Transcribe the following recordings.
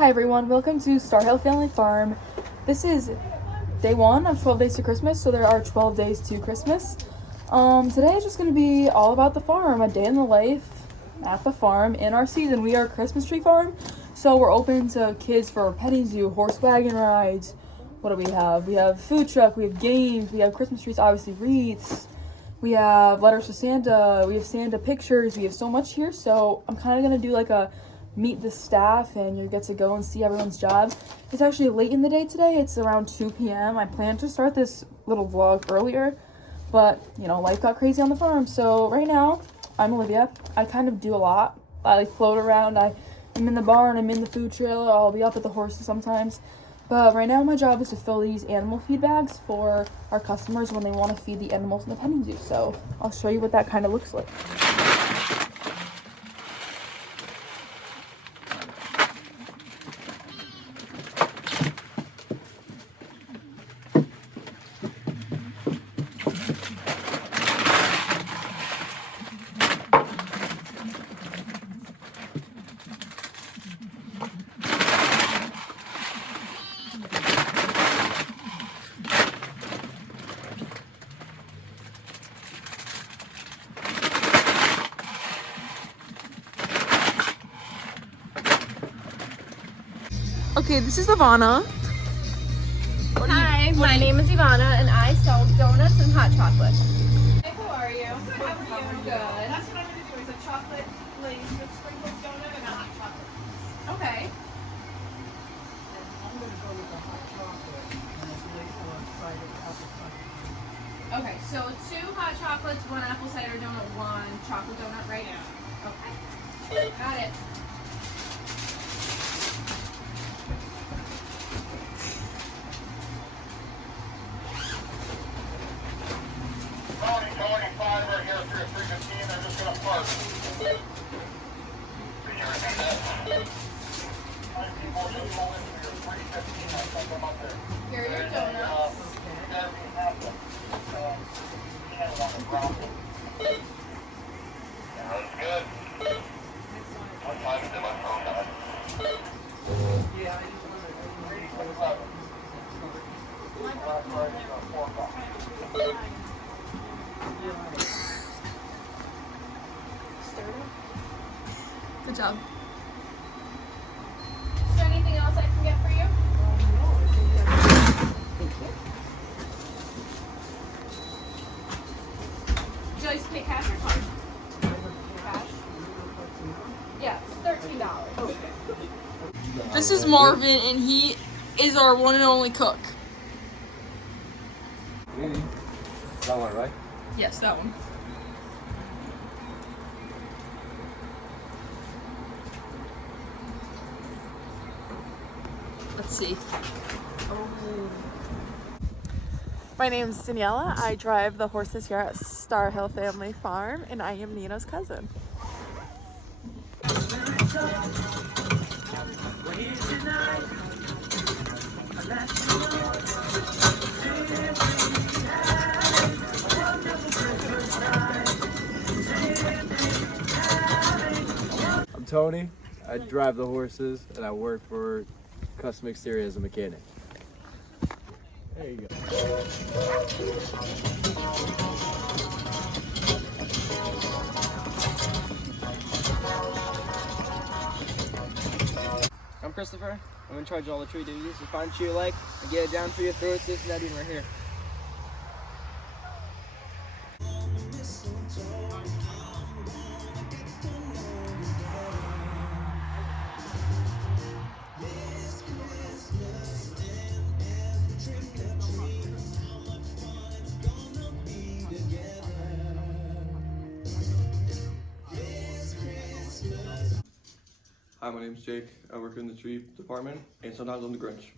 Hi everyone, welcome to Star Hill Family Farm. This is day 1 of 12 days to Christmas, so there are 12 days to Christmas. Today is just going to be all about the farm, a day in the life at the farm in our season. We are a Christmas tree farm, so we're open to kids for petting zoo, horse wagon rides. What do we have? We have food truck, we have games, we have Christmas trees, obviously wreaths. We have letters to Santa, we have Santa pictures, we have so much here, so I'm kind of going to do like a meet the staff and you get to go and see everyone's job. It's actually late in the day today. It's around 2 p.m. I planned to start this little vlog earlier, but you know, life got crazy on the farm. So right now, I'm Olivia. I kind of do a lot. I like float around. I'm in the barn, I'm in the food trailer, I'll be up at the horses sometimes. But right now my job is to fill these animal feed bags for our customers when they want to feed the animals in the petting zoo. So I'll show you what that kind of looks like. Okay, this is Ivana. Hi, my name is Ivana and I sell donuts and hot chocolate. Hey, how are you? Good, how are you? Good. That's what I'm going to do is a chocolate glaze with sprinkles donut and a hot chocolate. Okay. I'm going to go with the hot chocolate and a glaze on cider apple cider. Okay, so 2 hot chocolates, 1 apple cider donut, 1 chocolate donut, right? Yeah. Okay. Got it. Tony, 5 right here through 315. I'm just going to park. Here are your donuts. That's good. What time is it? My phone on? Yeah, I just wanted to 11. Last Friday, 4 o'clock. Good job. Is there anything else I can get for you? Would you like to pay cash or card? Cash? Yeah, it's $13. This is Marvin, and he is our one and only cook. Really? That one, right? Yes, that one. Let's see. My name is Daniela. I drive the horses here at Star Hill Family Farm and I am Nina's cousin. I'm Tony. I drive the horses and I work for Custom Exterior as a mechanic. There you go. I'm Christopher. I'm in charge of all the tree duties. You find a tree you like, I get it down for you, throw it to this netting right here. Hi, my name's Jake. I work in the tree department and sometimes I'm the Grinch.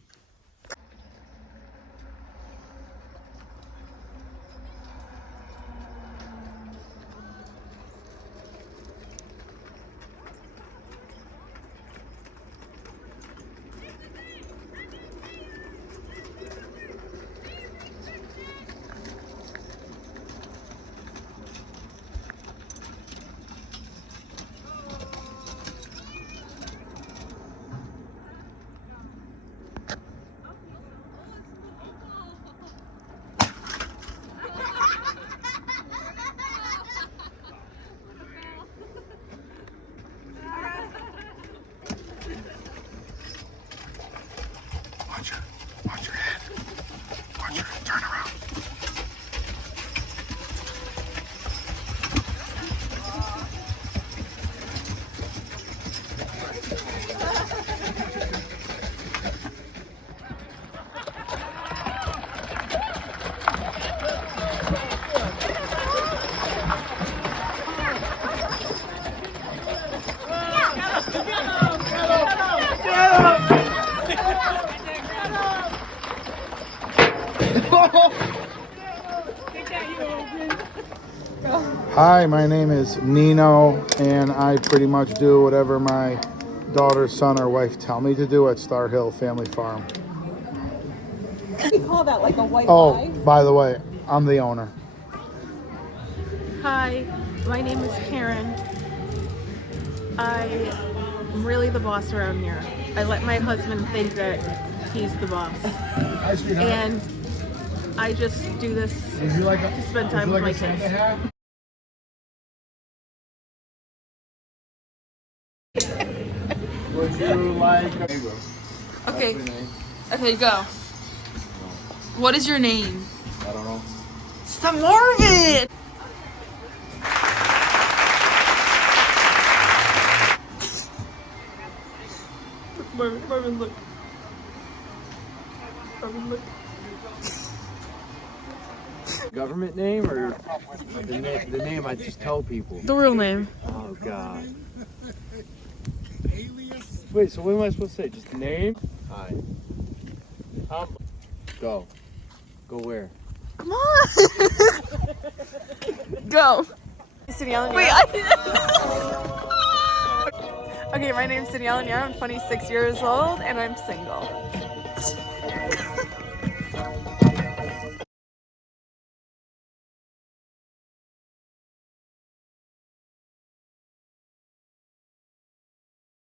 Hi, my name is Nino, and I pretty much do whatever my daughter, son, or wife tell me to do at Star Hill Family Farm. We call that like a white Oh, lie. by the way, I'm the owner. Hi, my name is Karen. I'm really the boss around here. I let my husband think that he's the boss. And I just do this to spend time with my kids. Would you like Okay. Okay, go. What is your name? I don't know. Stop Marvin! Marvin, look. Marvin, look. Government name or the name I just tell people? The real name. Oh God. Wait, so what am I supposed to say? Just name? Hi. Go. Go where? Come on! Go! Wait, Okay, my name's Danielle and I'm 26 years old and I'm single.